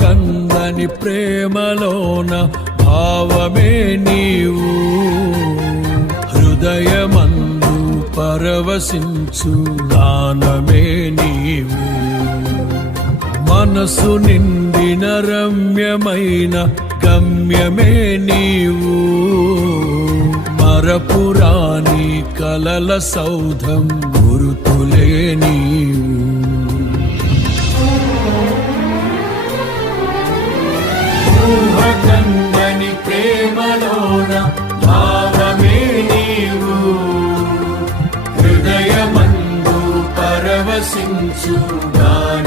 కందని ప్రేమలోన భావమే నీవు, హృదయమందు పరవశించు గానమే నీవు. మనసు నిండిన రమ్యమైన గమ్యమే నీవు, మరపురాని కలల సౌధం గురుతులే నీవు. ఊహకందని ప్రేమలోన భావమే నీవు, హృదయమందు పరవశించు గానమే